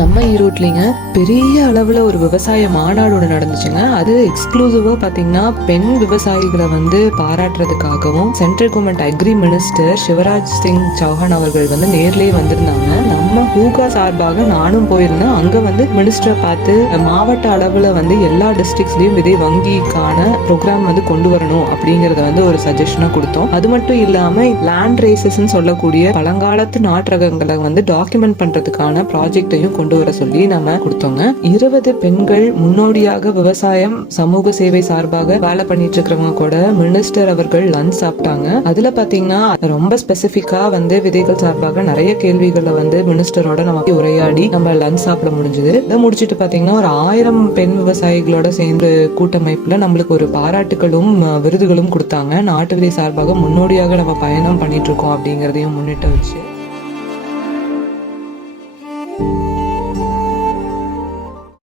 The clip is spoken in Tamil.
நம்ம ஈரோட்லிங்க பெரிய அளவுல ஒரு விவசாய மாநாடு ஒன்று நடந்துச்சுங்க. அது எக்ஸ்க்ளூசிவா பாத்தீங்கன்னா பெண் விவசாயிகளை பாராட்டுறதுக்காகவும் central government agri minister Shivraj Singh Chauhan அவர்கள் நேர்லயே வந்திருந்தாங்க. நம்ம ஹூகா சார்பாக நானும் போயிருந்தேன். அங்க மினிஸ்டரை பார்த்து மாவட்ட அளவுல எல்லா டிஸ்ட்ரிக்ட்ஸ்லயும் விதை வங்கிக்கான ப்ரோக்ராம் கொண்டு வரணும் அப்படிங்கறத ஒரு சஜஷனா கொடுத்தோம். அது மட்டும் இல்லாம லேண்ட் ரேசஸ் சொல்லக்கூடிய பழங்காலத்து நாட்டரகங்களை டாக்குமெண்ட் பண்றதுக்கான ப்ராஜெக்டையும் கொண்டு வர சொல்லி நம்ம கொடுத்தோங்க. 20 பெண்கள் முன்னோடியாக விவசாயம் சமூக சேவை சார்பாக வேலை பண்ணிட்டு இருக்கிறவங்க கூட மினிஸ்டர் அவர்கள் லஞ்ச் சாப்பிட்டாங்க. அதுல பாத்தீங்கன்னா ரொம்ப ஸ்பெசிபிக்கா விதைகள் சார்பாக நிறைய கேள்விகளை மினிஸ்டரோட நமக்கு உரையாடி நம்ம லஞ்ச் சாப்பிட முடிஞ்சது. இதை முடிச்சுட்டு பாத்தீங்கன்னா ஒரு 1000 பெண் விவசாயிகளோட சேர்ந்து கூட்டமைப்புல நம்மளுக்கு ஒரு பாராட்டுகளும் விருதுகளும் கொடுத்தாங்க. நாட்டு விதை சார்பாக முன்னோடியாக நம்ம பயணம் பண்ணிட்டு இருக்கோம் அப்படிங்கறதையும் முன்னிட்டு வச்சு